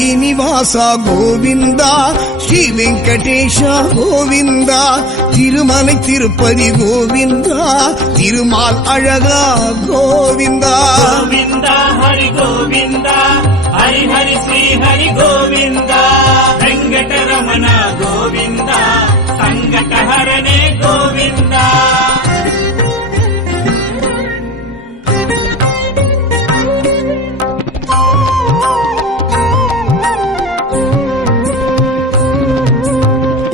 శ్రీనివాస గోవింద శ్రీ వెంకటేశ గోవింద తిరుమலை తిరుపతి గోవింద తిరుమాల్ అழகா గోవింద గోవింద హరి గోవింద హరి హరి శ్రీ హరి గోవింద వెంకటరమణ గోవింద సంకటహరణే గోవింద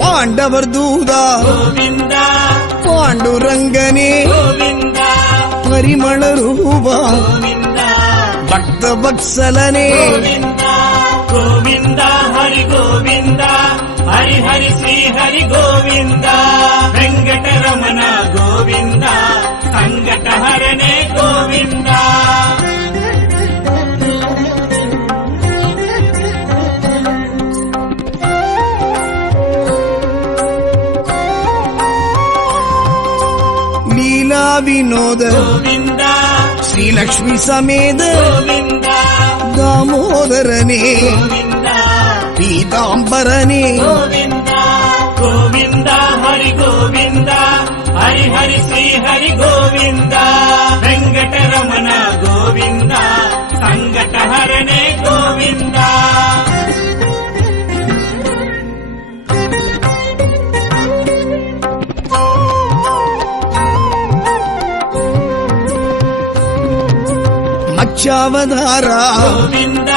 పాండవర్ దూదా గోవింద పాండురంగనే గోవింద పరిమళ రూపా గోవింద భక్త వత్సలనే గోవింద గోవింద హరి గోవింద హరి హరి శ్రీ హరి గోవింద వెంకటరమణ గోవింద సంకటహరణే గోవింద లీలా వినోద గోవింద శ్రీలక్ష్మి సమేత గోవింద దామోదరనే గోవింద పీతాంబరనే గోవింద గోవింద హరి గోవింద హరి హరి శ్రీ హరి గోవింద వెంకటరమణ గోవింద సంకటహరణే గోవింద మత్స్యావతార గోవింద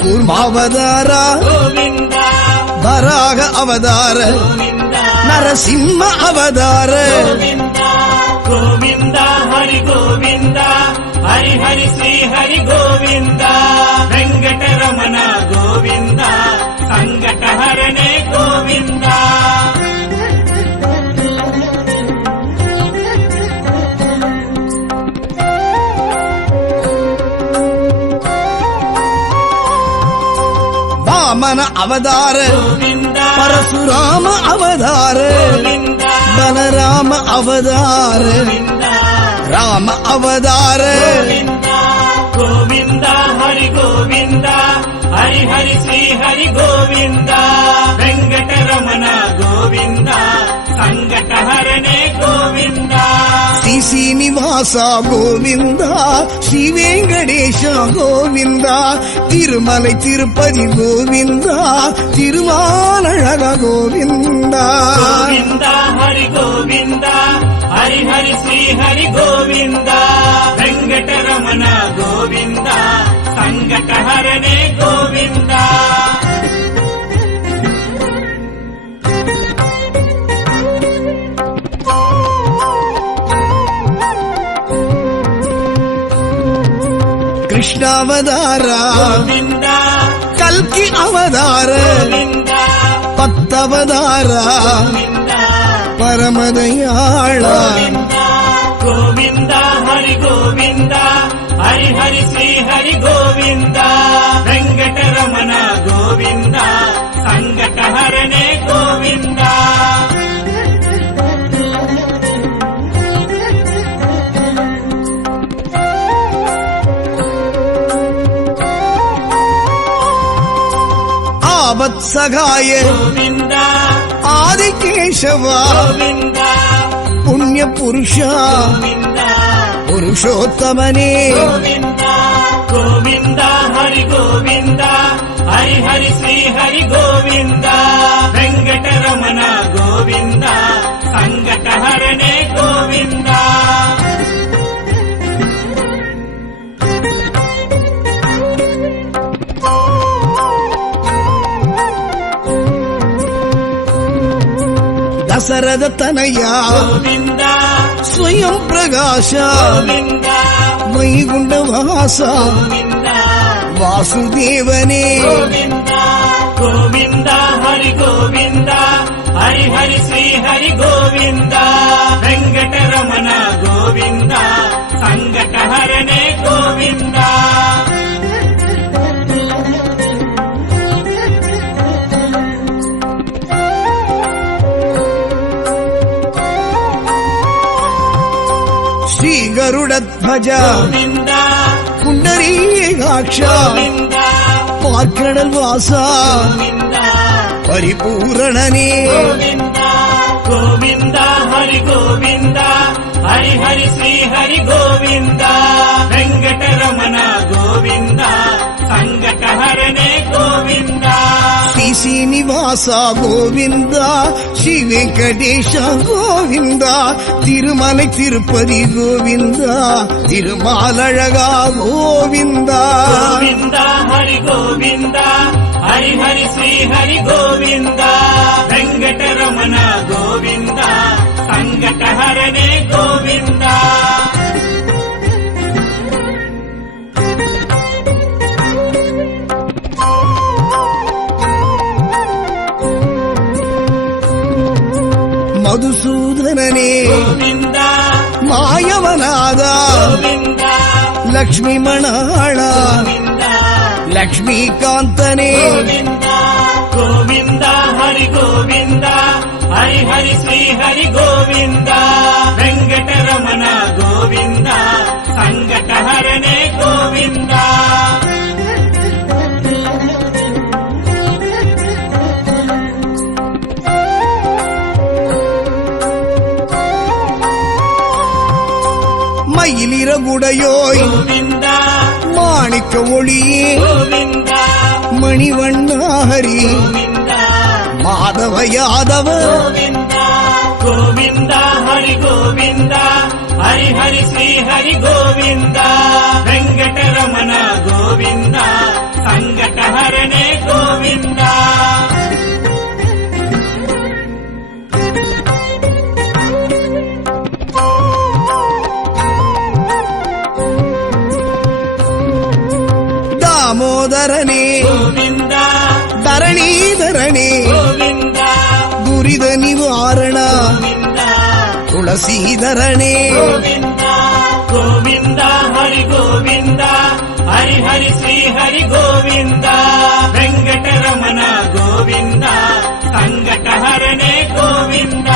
కూర్మావతార గోవింద వరాహ అవతార గోవింద నరసింహ అవతార గోవింద గోవింద హరి గోవింద హరి హరి శ్రీ హరి గోవింద వెంకటరమణ గోవింద సంకటహరణే గోవింద వామన అవతార గోవింద పరశురామ అవతార గోవింద బలరామ అవతార గోవింద రామ అవతార గోవింద గోవింద హరి గోవింద హరి హరి శ్రీ హరి గోవింద వెంకటరమణ గోవింద సంకటహరణే గోవింద శ్రీ శ్రీనివాస గోవింద శ్రీ వెంకటేశ గోవింద తిరుమలై తిరుపతి గోవింద తిరుమాలழக గోవింద గోవింద హరి గోవింద హరి హరి శ్రీ హరి గోవింద వెంకటరమణ గోవింద సంకటహరణే గోవింద కృష్ణావతార గోవింద కల్కి అవతార గోవింద పత్తవతార గోవింద పరమదయాళ గోవింద గోవింద హరి గోవింద హరి హరి శ్రీ హరి గోవింద వెంకటరమణ గోవింద సంకటహరణే గోవింద ఆవత్సగాయ గోవింద ఆదికేశవ గోవింద పుణ్య పురుష గోవింద పురుషోత్తమనే గోవింద గోవింద హరి గోవింద హరి హరి శ్రీ హరి గోవింద వెంకటరమణ గోవింద సంకటహరణే గోవింద దశరథ తనయ గోవింద స్వయం ప్రకాశ గోవింద వైగుంఠవాస గోవింద వాసుదేవనే గోవింద గోవింద హరి గోవింద హరి హరి శ్రీ హరి గోవింద వెంకటరమణ గోవింద సంకటహరణే గోవింద శ్రీ గరుడధ్వజ గోవింద పుండరీకాక్ష గోవింద பார்க்கடல் வாசா கோவிந்தா பரிபூரணனே கோவிந்தா கோவிந்தா ஹரி கோவிந்தா ஹரி ஹரி ஸ்ரீ ஹரி கோவிந்தா வெங்கடரமண கோவிந்தா சங்கடஹரணே கோவிந்தா ಶ್ರೀ ಶ್ರೀನಿವಾಸ ಗೋವಿಂದ ಶ್ರೀ ವೆಂಕಟೇಶ ಗೋವಿಂದ ತಿರುಮலை ತಿರುಪತಿ ಗೋವಿಂದ ತಿರುಮಾಲழகா ಗೋವಿಂದ ಗೋವಿಂದ ಹರಿ ಗೋವಿಂದ ಹರಿ ಹರಿ ಶ್ರೀ ಹರಿ ಗೋವಿಂದ ವೆಂಕಟರಮಣ ಗೋವಿಂದ ಸಂಕಟಹರಣೆ ಗೋವಿಂದ ಮಧುಸೂದನನೇ ಗೋವಿಂದ ಮಾಯವನಾದ ಗೋವಿಂದ ಲಕ್ಷ್ಮೀ ಮಣಾಳ ಗೋವಿಂದ ಲಕ್ಷ್ಮೀಕಾಂತನೇ ಗೋವಿಂದ ಗೋವಿಂದ ಹರಿ ಗೋವಿಂದ ಹರಿ ಹರಿ ಶ್ರೀ ಹರಿ ಗೋವಿಂದ ವೆಂಕಟರಮಣ ಗೋವಿಂದ ಸಂಕಟಹರಣೆ ಗೋವಿಂದ மயிலிறகுடையோய் ಗೋವಿಂದ மாணிக்க ஒளியே ಗೋವಿಂದ மணிவண்ணாஹரி ಗೋವಿಂದ ಮಾಧವ ಯಾದವ ಗೋವಿಂದ ಗೋವಿಂದ ಹರಿ ಗೋವಿಂದ ಹರಿ ಹರಿ ಶ್ರೀ ಹರಿ ಗೋವಿಂದ ವೆಂಕಟರಮಣ ಗೋವಿಂದ ಸಂಕಟಹರಣೆ ಗೋವಿಂದ ದಾಮೋದರನೇ ಗೋವಿಂದ ಧರಣೀಧರಣೇ ಗೋವಿಂದ ದುರಿದ ನಿವಾರಣ ಗೋವಿಂದ ತುಳಸೀಧರಣೇ ಗೋವಿಂದ ಗೋವಿಂದ ಹರಿ ಗೋವಿಂದ ಹರಿ ಹರಿ ಶ್ರೀ ಹರಿ ಗೋವಿಂದ ವೆಂಕಟರಮಣ ಗೋವಿಂದ ಸಂಕಟಹರಣೆ ಗೋವಿಂದ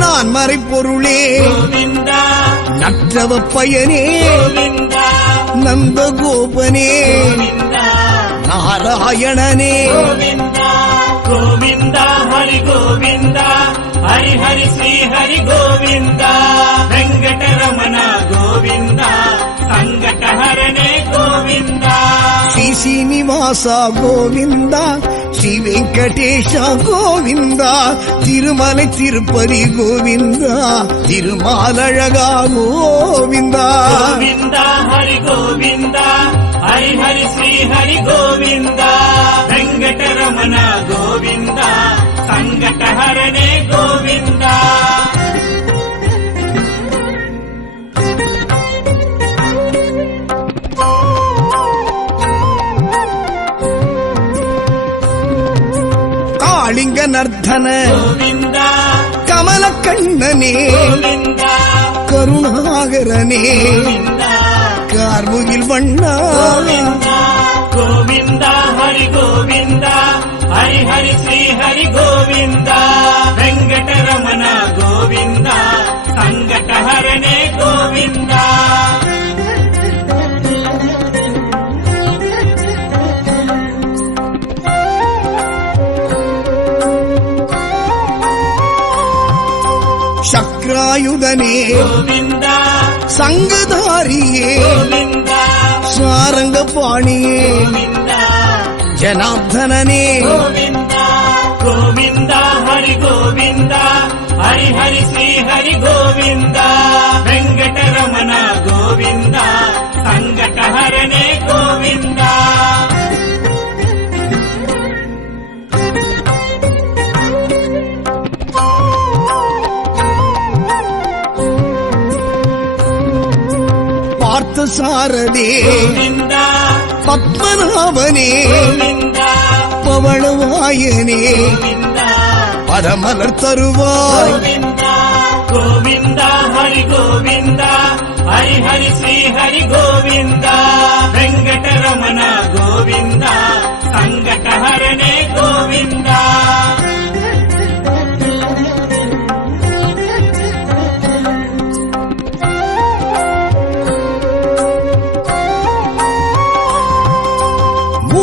நான் மறைப்பொருளே ಗೋವಿಂದ நற்றவ பயனே ಗೋವಿಂದ நந்தகோபனே ಗೋವಿಂದ ನಾರಾಯಣನೇ ಗೋವಿಂದ ಗೋವಿಂದ ಹರಿ ಗೋವಿಂದ ಹರಿ ಹರಿ ಶ್ರೀ ಹರಿ ಗೋವಿಂದ ವೆಂಕಟರಮಣ ಗೋವಿಂದ ಸಂಕಟಹರಣೆ ಗೋವಿಂದ ಶ್ರೀ ಶ್ರೀನಿವಾಸ ಗೋವಿಂದ ಶ್ರೀ ವೆಂಕಟೇಶ ಗೋವಿಂದ ತಿರುಮலை ತಿರುಪತಿ ಗೋವಿಂದ ತಿರುಮಾಲழகா ಗೋವಿಂದ ಗೋವಿಂದ ಹರಿ ಗೋವಿಂದ ಹರಿ ಹರಿ ಶ್ರೀ ಹರಿ ಗೋವಿಂದ ವೆಂಕಟರಮಣ ಗೋವಿಂದ ಸಂಕಟಹರಣೆ ಗೋವಿಂದ ಕಾಳಿಂಗ ನರ್ಧನ ಗೋವಿಂದ ಕಮಲ ಕಣ್ಣನೇ ಗೋವಿಂದ ಕರುಣಾಗರನೇ ಗೋವಿಂದ ಕಾರ್ಮುಗಿಲ್ ಬಣ್ಣ ಗೋವಿಂದ ಗೋವಿಂದ ಹರಿ ಗೋವಿಂದ ಹರಿ ಹರಿ ಶ್ರೀ ಹರಿ ಗೋವಿಂದ ವೆಂಕಟರಮಣ ಗೋವಿಂದ ಸಂಕಟಹರಣೆ ಗೋವಿಂದ ಶಕ್ರಾಯುಧನೇ ಗೋವಿಂದ ಸಂಗಧಾರಿಯೇ ಗೋವಿಂದ ಸಾರಂಗ ಪಾಣಿಯೇ ಗೋವಿಂದ ಜನಾರ್ದನನೇ ಗೋವಿಂದ ಗೋವಿಂದ ಹರಿ ಗೋವಿಂದ ಹರಿ ಹರಿ ಶ್ರೀ ಹರಿ ಗೋವಿಂದ ವೆಂಕಟರಮಣ ಗೋವಿಂದ ಸಂಕಟಹರಣೆ ಗೋವಿಂದ பார்த்த ಸಾರದೆ ಗೋವಿಂದ ಪದ್ಮನಾಭನೇ ಗೋವಿಂದ ಪವಳವಾಯನೇ ಗೋವಿಂದ ಪರಮಲರ್ ತರುವಾಯ್ ಗೋವಿಂದ ಗೋವಿಂದ ಹರಿ ಗೋವಿಂದ ಹರಿ ಹರಿ ಶ್ರೀ ಹರಿ ಗೋವಿಂದ ವೆಂಕಟರಮಣ ಗೋವಿಂದ ಸಂಕಟಹರಣೆ ಗೋವಿಂದ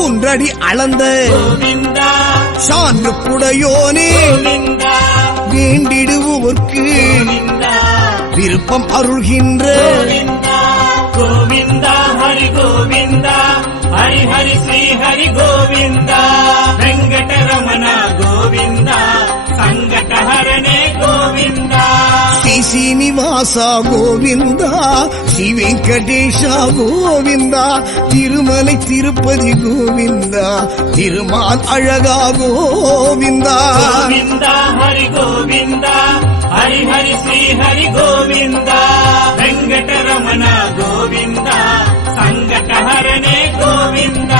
மூன்றடி அளந்த கோவிந்தா சான்று புடையோனே கோவிந்தா வேண்டிடுவோர்க்கு கோவிந்தா விருப்பம் அருள்கின்ற கோவிந்தா கோவிந்தா ஹரி கோவிந்தா ஹரி ஹரி ஸ்ரீ ஹரி கோவிந்தா வெங்கடரமಣ கோவிந்தா ಸಂಕಟಹರಣೆ ಗೋವಿಂದ ಶ್ರೀ ಶ್ರೀನಿವಾಸ ಗೋವಿಂದ ಶ್ರೀ ವೆಂಕಟೇಶ ಗೋವಿಂದ ತಿರುಮலை ತಿರುಪತಿ ಗೋವಿಂದ ತಿರುಮಾಲ್ ಅழகா ಗೋವಿಂದ ಗೋವಿಂದ ಹರಿ ಗೋವಿಂದ ಹರಿ ಹರಿ ಶ್ರೀ ಹರಿ ಗೋವಿಂದ ವೆಂಕಟರಮಣ ಗೋವಿಂದ ಸಂಕಟಹರಣೆ ಗೋವಿಂದ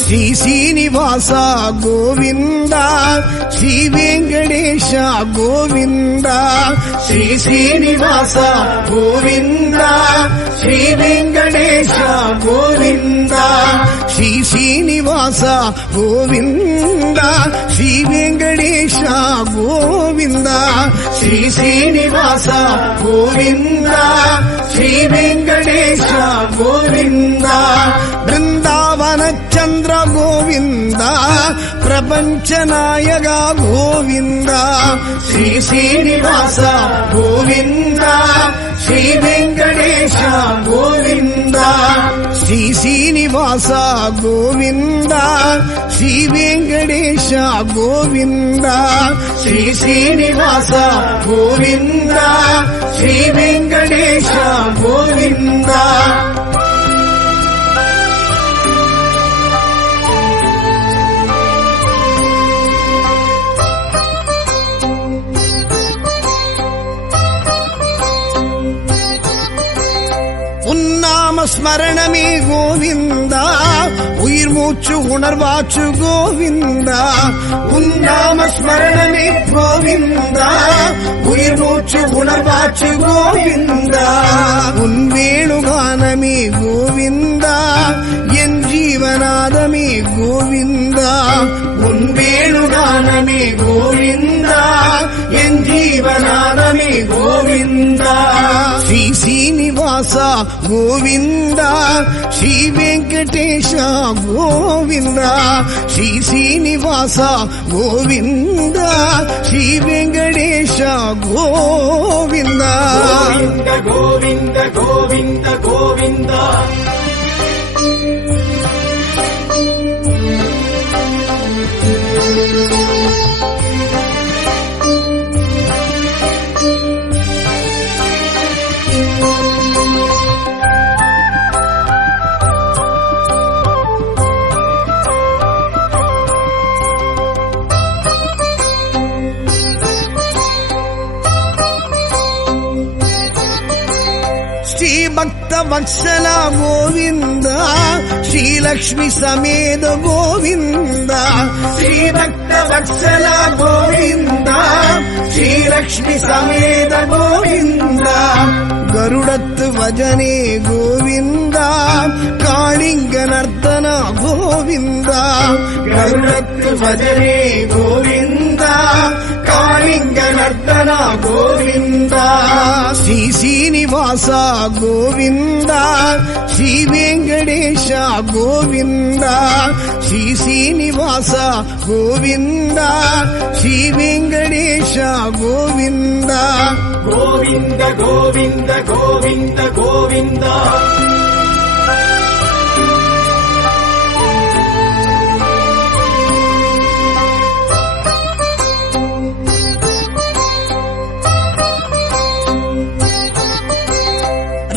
ಶ್ರೀ ಶ್ರೀನಿವಾಸ ಗೋವಿಂದ ಶ್ರೀ ವೆಂಕಟೇಶ ಗೋವಿಂದ ಶ್ರೀ ಶ್ರೀನಿವಾಸ ಗೋವಿಂದ ಶ್ರೀ ವೆಂಕಟೇಶ ಗೋವಿಂದ ಶ್ರೀ ಶ್ರೀನಿವಾಸ ಗೋವಿಂದ ಶ್ರೀ ವೆಂಕಟೇಶ ಗೋವಿಂದ ಶ್ರೀ ಶ್ರೀನಿವಾಸ ಗೋವಿಂದ ಶ್ರೀ ವೆಂಕಟೇಶ ಗೋವಿಂದ ಬೃಂದಾವನ ಚಂದ್ರ ಗೋವಿಂದ ಪ್ರಪಂಚ ನಾಯಕ ಗೋವಿಂದ ಶ್ರೀ ಶ್ರೀನಿವಾಸ ಗೋವಿಂದ ಶ್ರೀ ವೆಂಕಟೇಶ ಗೋವಿಂದ ಶ್ರೀ ಶ್ರೀನಿವಾಸ ಗೋವಿಂದ ಶ್ರೀ ವೆಂಕಟೇಶ ಗೋವಿಂದ ಶ್ರೀ ಶ್ರೀನಿವಾಸ ಗೋವಿಂದ ಶ್ರೀ ವೆಂಕಟೇಶ ಗೋವಿಂದ உன்னாம ஸ்மரணமே கோவிந்தா உயிர் மூச்சு உணர்வாச்சு கோவிந்தா உன்னாம ஸ்மரணமே கோவிந்தா உயிர் மூச்சு உணர்வாச்சு கோவிந்தா உன் வேணுகானமே கோவிந்தா என் ஜீவநாதமே கோவிந்தா உன் வேணுகானமே கோவிந்தா என் ஜீவநாதமே கோவிந்தா ஸ்ரீ ಶ್ರೀನಿವಾಸ ಗೋವಿಂದ ಶ್ರೀ ವೆಂಕಟೇಶ ಗೋವಿಂದ ಶ್ರೀ ಶ್ರೀನಿವಾಸ ಗೋವಿಂದ ಶ್ರೀ ವೆಂಕಟೇಶ ಗೋವಿಂದ ಗೋವಿಂದ ಗೋವಿಂದ ಗೋವಿಂದ ಗೋವಿಂದ ಶ್ರೀ ಭಕ್ತ ವತ್ಸಲ ಗೋವಿಂದ ಶ್ರೀ ಲಕ್ಷ್ಮಿ ಸಮೇತ ಗೋವಿಂದ ಶ್ರೀ ಭಕ್ತ ವತ್ಸಲ ಗೋವಿಂದ ಶ್ರೀ ಲಕ್ಷ್ಮಿ ಸಮೇತ ಗೋವಿಂದ ಗರುಡತ್ ಭಜನೆ ಗೋವಿಂದ ಕಾಳಿಂಗ ನರ್ತನ ಗೋವಿಂದ ಗರುಡತ್ ಭಜನೆ ಗೋವಿಂದ ಕಾಳಿಂಗ ನರ್ತನ ಗೋವಿಂದ ಶ್ರೀ ಶ್ರೀನಿವಾಸ ಗೋವಿಂದ ಶ್ರೀ ವೆಂಕಟೇಶ ಗೋವಿಂದ ಶ್ರೀ ಶ್ರೀನಿವಾಸ ಗೋವಿಂದ ಶ್ರೀ ವೆಂಕಟೇಶ ಗೋವಿಂದ ಗೋವಿಂದ ಗೋವಿಂದ ಗೋವಿಂದ ಗೋವಿಂದ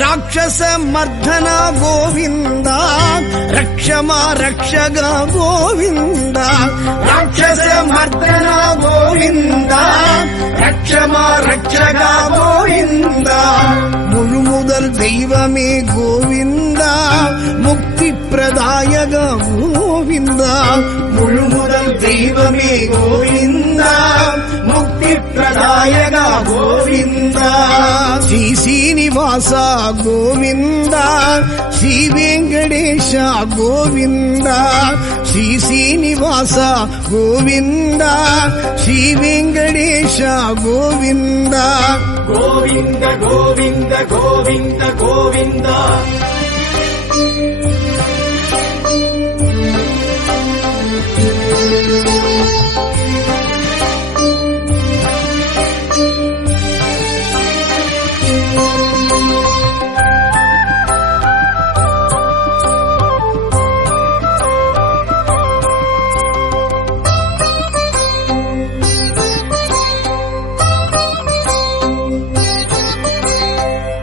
ರಾಕ್ಷಸ ಮರ್ಧನ ಗೋವಿಂದ ರಕ್ಷಮ ರಕ್ಷಗ ಗೋವಿಂದ ರಾಕ್ಷಸ ಮರ್ಧನ ಗೋವಿಂದ ರಕ್ಷಮ ರಕ್ಷಗ ಗೋವಿಂದ ಮುಳುಮು தெய்வமே கோவிந்தா, முக்தி பிரதாயக கோவிந்தா. முழுமுதல் தெய்வமே கோவிந்தா, முக்தி பிரதாயக கோவிந்தா. ஸ்ரீ சீனிவாசா கோவிந்தா, ஸ்ரீ வெங்கடேஷா கோவிந்தா. ஸ்ரீ சீனிவாசா கோவிந்தா, ஸ்ரீ வெங்கடேஷா கோவிந்தா. கோவிந்த கோவிந்த கோவிந்த கோவிந்தா.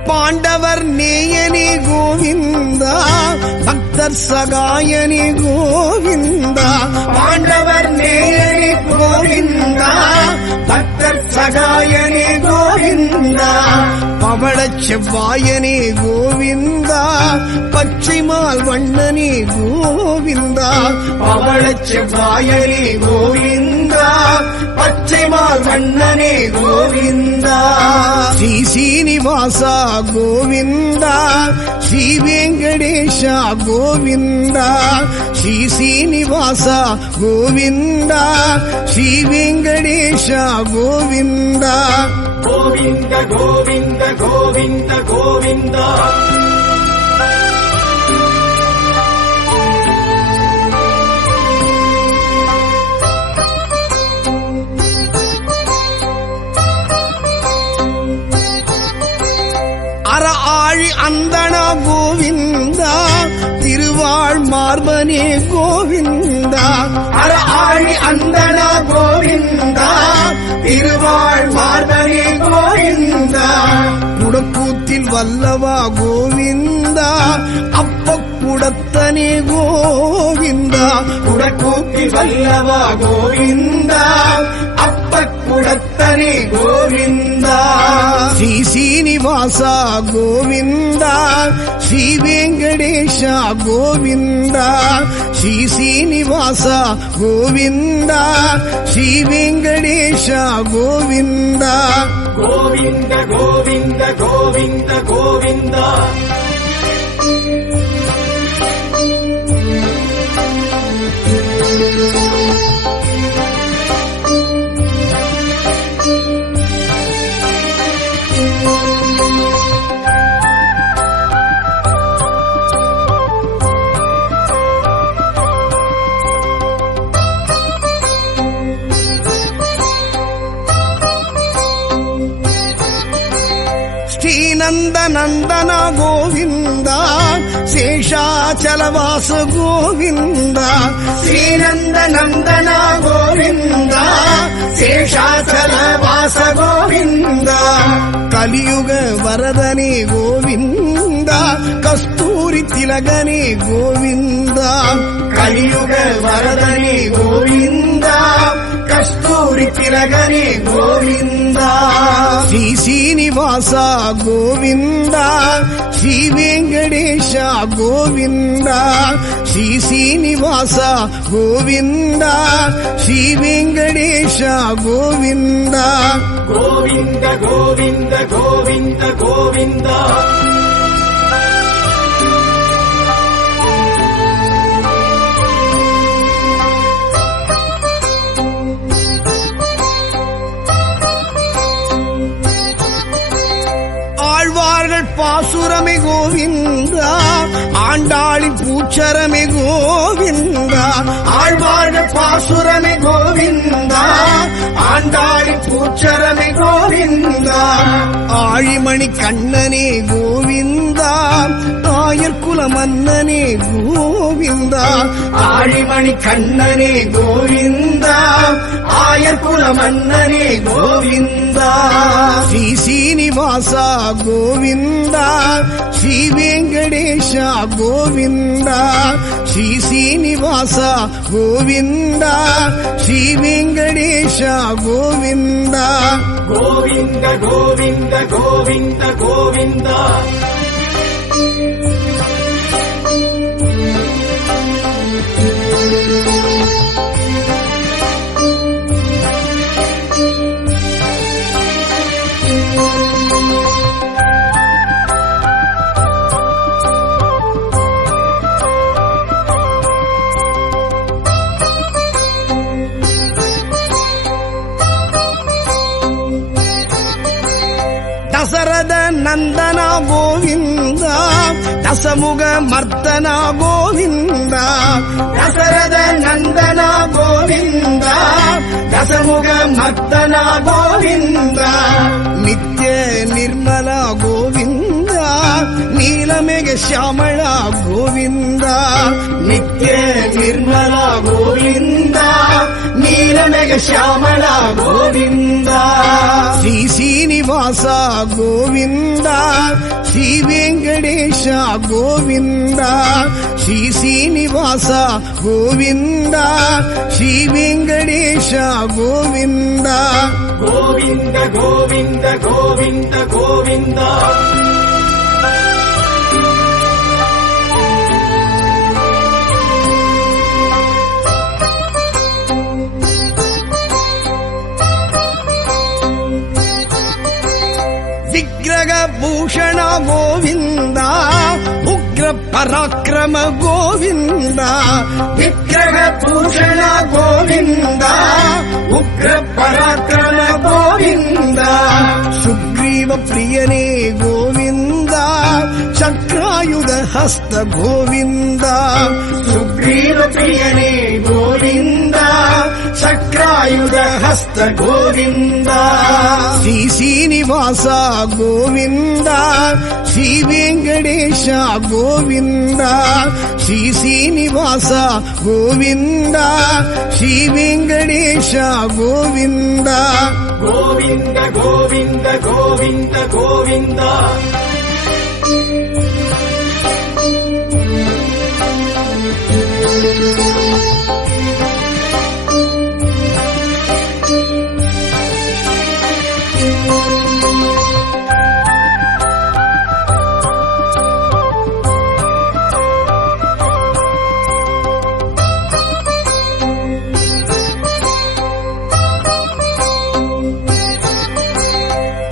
பாண்டவர் நேயனே கோவிந்தா, பக்தர் சகாயனே கோவிந்தா. பாண்டவர் நேயனே கோவிந்தா, பக்தர் சகாயனே கோவிந்தா. பவளச் செவ்வாயனே கோவிந்தா, பச்சைமால் வண்ணனே கோவிந்தா. பவளச் செவ்வாயனே கோவிந்தா, பச்சைமால் வண்ணனே கோவிந்தா. ஸ்ரீ சீனிவாசா கோவிந்தா, ஸ்ரீ வெங்கடேஷா கோவிந்தா. ஸ்ரீ சீனிவாசா கோவிந்தா, ஸ்ரீ வெங்கடேஷா கோவிந்தா. கோவிந்த கோவிந்த கோவிந்த கோவிந்தா. அறஆழி அந்தனா கோவிந்தா, திருவாழ் மார்பனே கோவிந்தா. அறஆழி அந்தனா கோவிந்தா, திருவாழ் மார்பனே கோவிந்தா. குடக்கூத்தில் வல்லவா கோவிந்தா, அப்பக்குடத்தனே கோவிந்தா. குடக்கூத்தில் வல்லவா கோவிந்தா, அப்பக்குடத்தனே கோவிந்தா. ஸ்ரீ சீனிவாசா கோவிந்தா, ஸ்ரீ வெங்கடேஷா கோவிந்தா. ஸ்ரீ சீனிவாசா கோவிந்தா, ஸ்ரீ வெங்கடேஷா கோவிந்தா. கோவிந்த கோவிந்த கோவிந்த கோவிந்தா. ஸ்ரீநந்த நந்தன கோவிந்தா, சேஷாச்சலவாச கோவிந்தா. ஸ்ரீநந்த நந்தன கோவிந்தா, சேஷாச்சலவாச கோவிந்தா. கலியுக வரதனே கோவிந்தா, கஸ்தூரி திலகனே கோவிந்தா. கலியுக வரதனே கோவிந்தா, கஸ்தூரி திலகனே கோவிந்தா. ஸ்ரீ சீனிவாசா கோவிந்தா, ஸ்ரீ வெங்கடேஷா கோவிந்தா. ஸ்ரீ சீனிவாசா கோவிந்தா, ஸ்ரீ வெங்கடேஷா கோவிந்தா. கோவிந்த கோவிந்த கோவிந்த கோவிந்தா. ஆழ்வார்கள் பாசுரமே கோவிந்தா, ஆண்டாளின் பூச்சரமே கோவிந்தா. ஆழ்வார்கள் பாசுரமே கோவிந்தா, ஆண்டாளின் பூச்சரமே கோவிந்தா. ஆழிமணி கண்ணனே கோவிந்தா, ஆயர்குல மன்னனே கோவிந்தா. ஆழிமணி கண்ணனே கோவிந்தா, ஆயர்குல மன்னனே கோவிந்தா. ஸ்ரீ சீனிவாசா கோவிந்தா, ஸ்ரீ வெங்கடேஷா கோவிந்தா. ஸ்ரீ சீனிவாசா கோவிந்தா, ஸ்ரீ வெங்கடேஷா கோவிந்தா. கோவிந்த கோவிந்த கோவிந்த கோவிந்தா. ದಶರಥ ನಂದನ ಗೋವಿಂದ ದಸಮುಗ ಮರ್ದನ ಗೋವಿಂದ ದಶರಥ ನಂದನ ಗೋವಿಂದ ದಸಮುಗ ಮರ್ದನ ಗೋವಿಂದ ನಿತ್ಯ ನಿರ್ಮಲ ಗೋವಿಂದ ನೀಲಮೆಗೆ ಶ್ಯಾಮಳ ಗೋವಿಂದ ನಿತ್ಯ ನಿರ್ಮಲ ಗೋವಿಂದ ನೀಲಮೆಗೆ ಶ್ಯಾಮಳ ಗೋವಿಂದ ಶ್ರೀ ಶ್ರೀನಿವಾಸ ಗೋವಿಂದ ಶ್ರೀ ವೆಂಕಟೇಶ ಗೋವಿಂದ ಶ್ರೀ ಶ್ರೀನಿವಾಸ ಗೋವಿಂದ ಶ್ರೀ ವೆಂಕಟೇಶ ಗೋವಿಂದ ಗೋವಿಂದ ಗೋವಿಂದ ಗೋವಿಂದ ಗೋವಿಂದ ವಿಗ್ರಹ ಭೂಷಣ ಗೋವಿಂದ ಉಗ್ರ ಪರಾಕ್ರಮ ಗೋವಿಂದ ವಿಗ್ರಹ ಭೂಷಣ ಗೋವಿಂದ ಉಗ್ರ ಪರಾಕ್ರಮ ಗೋವಿಂದ ಸುಗ್ರೀವ ಪ್ರಿಯನೇ ಗೋವಿಂದ ಚಕ್ರಾಯುಧ ಹಸ್ತ ಗೋವಿಂದ ಸುಗ್ರೀವ ಪ್ರಿಯನೇ ಗೋವಿಂದ ಚಕ್ರಾಯುಧ ಹಸ್ತ ಗೋವಿಂದ ಶ್ರೀ ಶ್ರೀನಿವಾಸ ಗೋವಿಂದ ಶ್ರೀ ವೆಂಕಟೇಶ ಗೋವಿಂದ ಶ್ರೀ ಶ್ರೀನಿವಾಸ ಗೋವಿಂದ ಶ್ರೀ ವೆಂಕಟೇಶ ಗೋವಿಂದ ಗೋವಿಂದ ಗೋವಿಂದ ಗೋವಿಂದ ಗೋವಿಂದ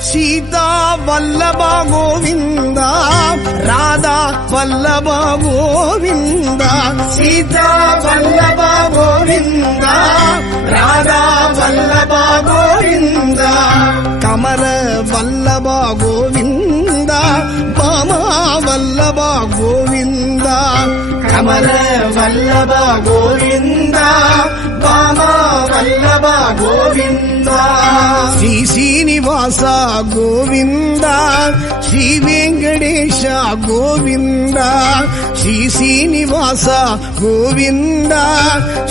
ಸೀತಾ ವಲ್ಲಭ ಗೋವಿಂದ ರಾಧಾ ವಲ್ಲಭ ಗೋವಿಂದ ಸೀತಾ ವಲ್ಲಭ ಗೋವಿಂದ ರಾಧಾ ವಲ್ಲಭ ಗೋವಿಂದ ಕಮಲ ವಲ್ಲಭ ಗೋವಿಂದ ಭಾಮ ವಲ್ಲಭ ಗೋವಿಂದ ಕಮಲ ವಲ್ಲಭ ಗೋವಿಂದ ಭಾಮ ವಲ್ಲಭ ಗೋವಿಂದ ಶ್ರೀ ಶ್ರೀನಿವಾಸ ಗೋವಿಂದ ಶ್ರೀ ವೆಂಕಟೇಶ ಗೋವಿಂದ ಶ್ರೀ ಶ್ರೀನಿವಾಸ ಗೋವಿಂದ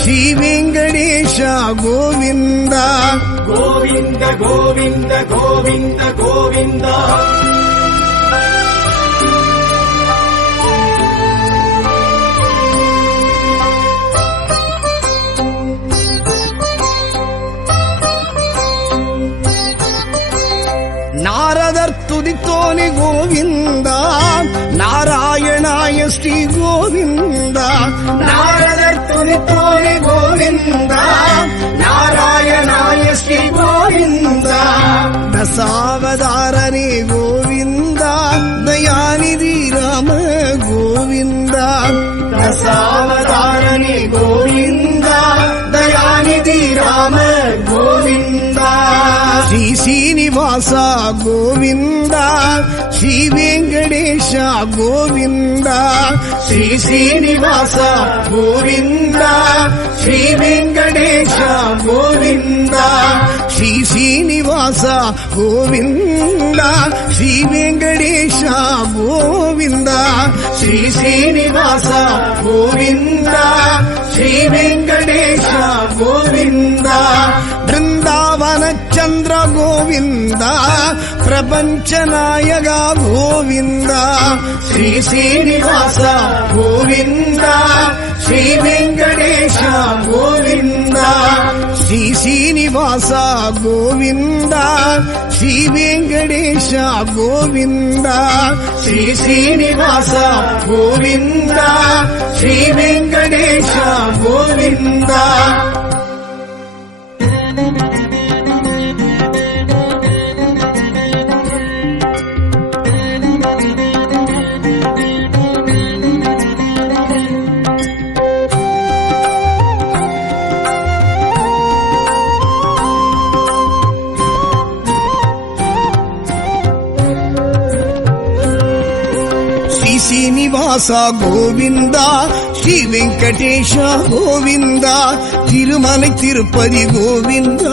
ಶ್ರೀ ವೆಂಕಟೇಶ ಗೋವಿಂದ ಗೋವಿಂದ ಗೋವಿಂದ ಗೋವಿಂದ ಗೋವಿಂದ ನಾರದರ್ ತುದಿತೋನಿ ಗೋವಿಂದ ನಾರಾಯಣಾಯ ಶ್ರೀ ಗೋವಿಂದ ನಾರದರ್ ತುನಿತೋನಿ ಗೋವಿಂದ ನಾರಾಯಣಾಯ ಶ್ರೀ ಗೋವಿಂದ ದಶಾವತಾರನೇ ಗೋವಿಂದ ದಯಾನಿಧಿ ರಾಮ ಗೋವಿಂದ ದಶಾವತಾರನೇ ಗೋವಿಂದ ದಯಾನಿಧಿ ರಾಮ ಗೋವಿಂದ ಶ್ರೀ ಶ್ರೀನಿವಾಸ ಗೋವಿಂದ ಶ್ರೀ ವೆಂಕಟೇಶ ಗೋವಿಂದ ಶ್ರೀ ಶ್ರೀನಿವಾಸ ಗೋವಿಂದ ಶ್ರೀ ವೆಂಕಟೇಶ ಗೋವಿಂದ ಶ್ರೀ ಶ್ರೀನಿವಾಸ ಗೋವಿಂದ ಶ್ರೀ ವೆಂಕಟೇಶ ಗೋವಿಂದ ಶ್ರೀ ಶ್ರೀನಿವಾಸ ಗೋವಿಂದ ಶ್ರೀ ವೆಂಕಟೇಶ ಗೋವಿಂದ ಬೃಂದಾವನ ಚಂದ್ರ ಗೋವಿಂದ ಪ್ರಪಂಚ ನಾಯಕ ಗೋವಿಂದ ಶ್ರೀ ಶ್ರೀನಿವಾಸ ಗೋವಿಂದ ಶ್ರೀ ವೆಂಕಟೇಶ ಗೋವಿಂದ ಶ್ರೀ ಶ್ರೀನಿವಾಸ ಗೋವಿಂದ ಶ್ರೀ ವೆಂಕಟೇಶ ಗೋವಿಂದ ಶ್ರೀ ಶ್ರೀನಿವಾಸ ಗೋವಿಂದ ಶ್ರೀ ವೆಂಕಟೇಶ ಗೋವಿಂದ ಶ್ರೀನಿವಾಸ ಗೋವಿಂದ ಶ್ರೀ ವೆಂಕಟೇಶ ಗೋವಿಂದ ತಿರುಮலை ತಿರುಪತಿ ಗೋವಿಂದ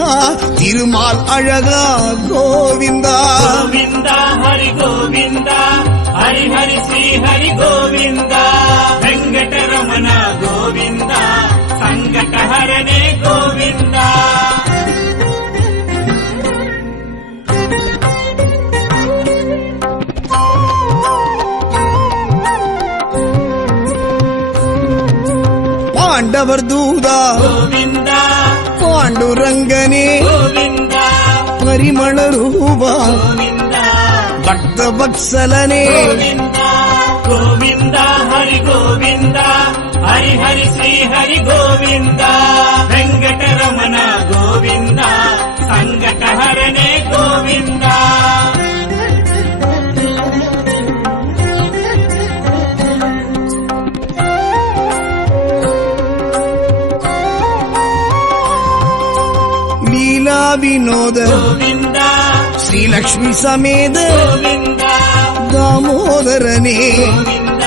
ತಿರುಮಾಲ್ ಅழகா ಗೋವಿಂದ ಗೋವಿಂದ ಹರಿ ಗೋವಿಂದ ಹರಿ ಹರಿ ಶ್ರೀ ಹರಿ ಗೋವಿಂದ ವೆಂಕಟರಮಣ ಗೋವಿಂದ ಸಂಕಟಹರನೇ ಗೋವಿಂದ ಪಾಂಡವರ್ ದೂದ ಗೋವಿಂದ ಪಾಂಡುರಂಗನೇ ಗೋವಿಂದ ಪರಿಮಳ ರೂಪ ಗೋವಿಂದ ಭಕ್ತ ವತ್ಸಲನೇ ಗೋವಿಂದ ಗೋವಿಂದ ಹರಿ ಗೋವಿಂದ ಹರಿ ಹರಿ ಶ್ರೀ ಹರಿ ಗೋವಿಂದ ವೆಂಕಟರಮಣ ಗೋವಿಂದ ಸಂಕಟಹರನೇ ಗೋವಿಂದ ಲೀಲಾ ವಿನೋದ ಗೋವಿಂದ ಶ್ರೀಲಕ್ಷ್ಮಿ ಸಮೇತ ಗೋವಿಂದ ದಾಮೋದರನೇ ಗೋವಿಂದ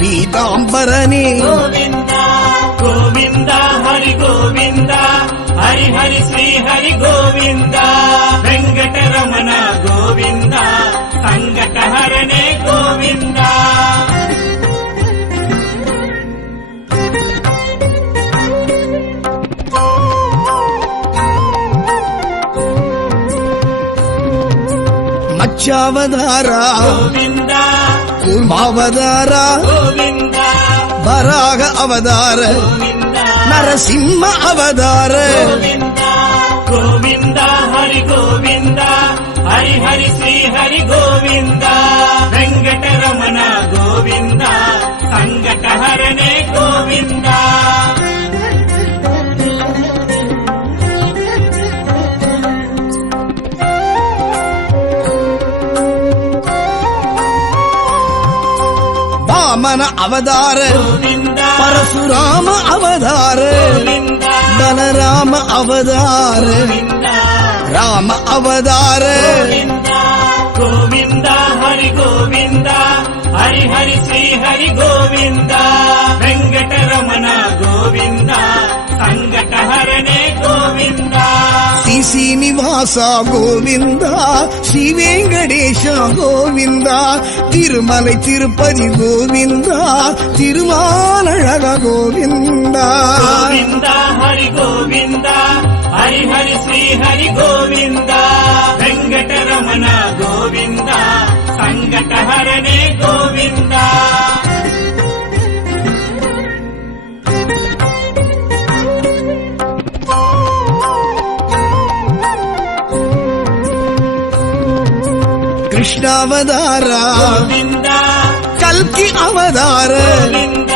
ಪೀತಾಂಬರನೇ ಗೋವಿಂದ ಗೋವಿಂದ ಹರಿ ಗೋವಿಂದ ಹರಿ ಹರಿ ಶ್ರೀ ಹರಿ ಗೋವಿಂದ ವೆಂಕಟರಮಣ ಗೋವಿಂದ ಸಂಕಟಹರನೇ ಗೋವಿಂದ ಮಚ್ಚಾವತಾರ ಗೋವಿಂದ ಕೂರ್ಮಾವತಾರ ಗೋವಿಂದ ವರಾಹ ಅವತಾರ ಗೋವಿಂದ ನರಸಿಂಹ ಅವತಾರ ಗೋವಿಂದ ಗೋವಿಂದ ಹರಿ ಗೋವಿಂದ ಹರಿ ಹರಿ ಶ್ರೀ ಹರಿ ಗೋವಿಂದ ವೆಂಕಟರಮಣ ಗೋವಿಂದ ಸಂಕಟಹರನೇ ಗೋವಿಂದ ವಾಮನ ಅವತಾರ ಗೋವಿಂದ ಪರಶುರಾಮ ಅವತಾರ ಗೋವಿಂದ ಬಲರಾಮ ಅವತಾರ ಗೋವಿಂದ ರಾಮ ಅವತಾರ ಗೋವಿಂದ ಗೋವಿಂದ ಹರಿ ಗೋವಿಂದ ಹರಿ ಹರಿ ಶ್ರೀ ಹರಿ ಗೋವಿಂದ ವೆಂಕಟರಮಣ ಗೋವಿಂದ ಸಂಕಟಹರನೇ ಗೋವಿಂದ ಶ್ರೀನಿವಾಸ ಗೋವಿಂದ ಶ್ರೀ ವೆಂಕಟೇಶ ಗೋವಿಂದ ತಿರುಮலை ತಿರುಪತಿ ಗೋವಿಂದ ತಿರುಮಾಲழக ಗೋವಿಂದ ಗೋವಿಂದ ಹರಿ ಗೋವಿಂದ ಹರಿ ಹರಿ ಶ್ರೀ ಹರಿ ಗೋವಿಂದ ವೆಂಕಟರಮಣ ಗೋವಿಂದ ಸಂಕಟಹರನೇ ಗೋವಿಂದ ಕೃಷ್ಣಾವತಾರ ಗೋವಿಂದ ಕಲ್ಕಿ ಅವತಾರ ಗೋವಿಂದ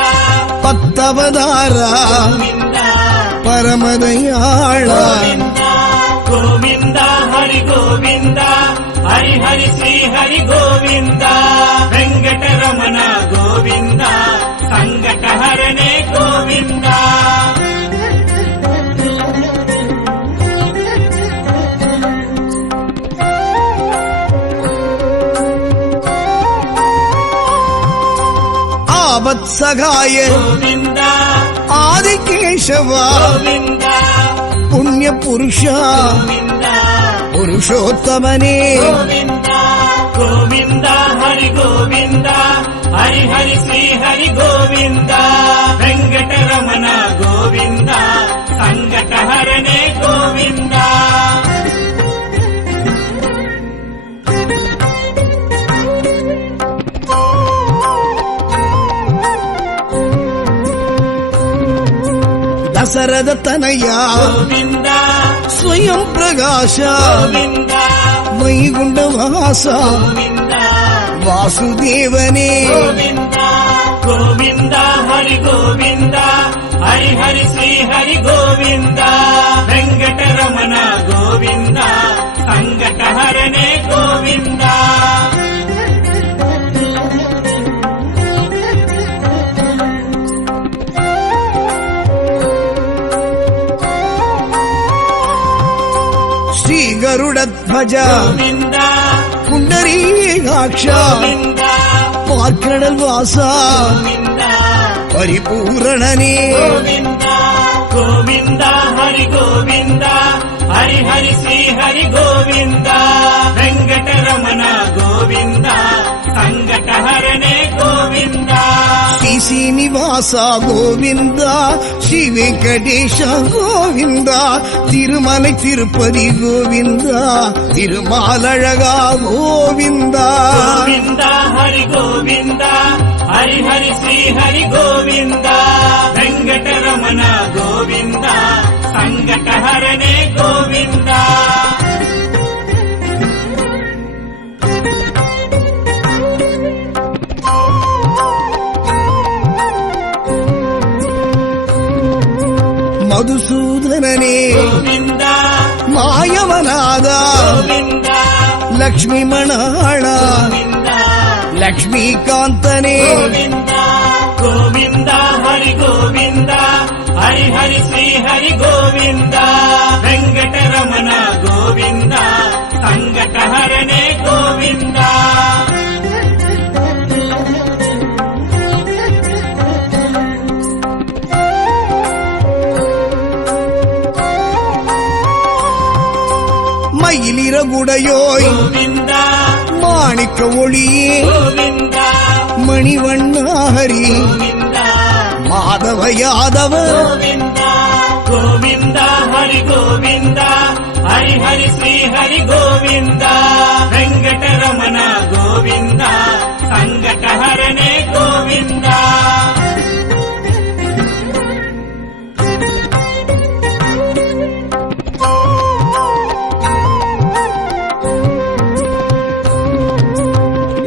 ಪತ್ತವತಾರ ಗೋವಿಂದ ಪರಮದಯಾಳ ಗೋವಿಂದ ಗೋವಿಂದ ಹರಿ ಗೋವಿಂದ ಹರಿ ಹರಿ ಶ್ರೀ ಹರಿ ಗೋವಿಂದ ವೆಂಕಟರಮಣ ಗೋವಿಂದ ಸಂಕಟಹರನೇ ಗೋವಿಂದ ಆವತ್ಸಗಾಯ ಗೋವಿಂದ ಆದಿಕೇಶವ ಗೋವಿಂದ ಪುಣ್ಯ ಪುರುಷ ಗೋವಿಂದ ಪುರುಷೋತ್ತಮನೇ ಗೋವಿಂದ ಗೋವಿಂದ ಹರಿ ಗೋವಿಂದ ಹರಿ ಹರಿ ಶ್ರೀ ಹರಿ ಗೋವಿಂದ ವೆಂಕಟರಮಣ ಗೋವಿಂದ ಸಂಕಟಹರನೇ ಗೋವಿಂದ ದಸರದ ತನಯ ಗೋವಿಂದ ಸ್ವಯಂ ಪ್ರಕಾಶ ಗೋವಿಂದ ವೈಗುಂಡವಾಸ ಗೋವಿಂದ ವಾಸುದೇವನೇ ಗೋವಿಂದ ಗೋವಿಂದ ಹರಿ ಗೋವಿಂದ ಹರಿ ಹರಿ ಶ್ರೀ ಹರಿ ಗೋವಿಂದ ವೆಂಕಟರಮಣ ಗೋವಿಂದ ಸಂಕಟಹರನೇ ಗೋವಿಂದ ಶ್ರೀ ಗರುಡಧ್ವಜ ಗೋವಿಂದ ಪುಂಡರೀಕಾಕ್ಷ ಗೋವಿಂದ பார்க்கடல் வாசா கோவிந்தா பரிபூரணனே கோவிந்தா கோவிந்தா ஹரி கோவிந்தா ஹரி ஹரி ஸ்ரீ ஹரி கோவிந்தா வெங்கடரமண கோவிந்தா சங்கடஹரணே கோவிந்தா ஸ்ரீ சீனிவாசா கோவிந்தா ஸ்ரீ வெங்கடேஷ கோவிந்தா திருமலை திருப்பதி கோவிந்தா திருமாலழகா கோவிந்தா கோவிந்தா ஹரி கோவிந்தா ஹரி ஹரி ஸ்ரீ ஹரி கோவிந்தா வெங்கடரமண கோவிந்தா சங்கடஹரணே கோவிந்தா மதுசூதனனே கோவிந்தா மாயவநாதா கோவிந்தா லக்ஷ்மி மணாளா கோவிந்தா லக்ஷ்மிகாந்தனே கோவிந்தா கோவிந்தா ஹரி கோவிந்தா ஹரி ஹரி ஸ்ரீ ஹரி கோவிந்தா வெங்கடரமண கோவிந்தா சங்கடஹரணே கோவிந்தா மயிலிறகுடையோய் கோவிந்தா மாணிக்க ஒளியே கோவிந்தா மணிவண்ணாஹரி கோவிந்தா மாதவ யாதவ கோவிந்தா கோவிந்தா ஹரி கோவிந்தா ஹரி ஹரி ஸ்ரீ ஹரி கோவிந்தா வெங்கடரமண கோவிந்தா சங்கடஹரணே கோவிந்தா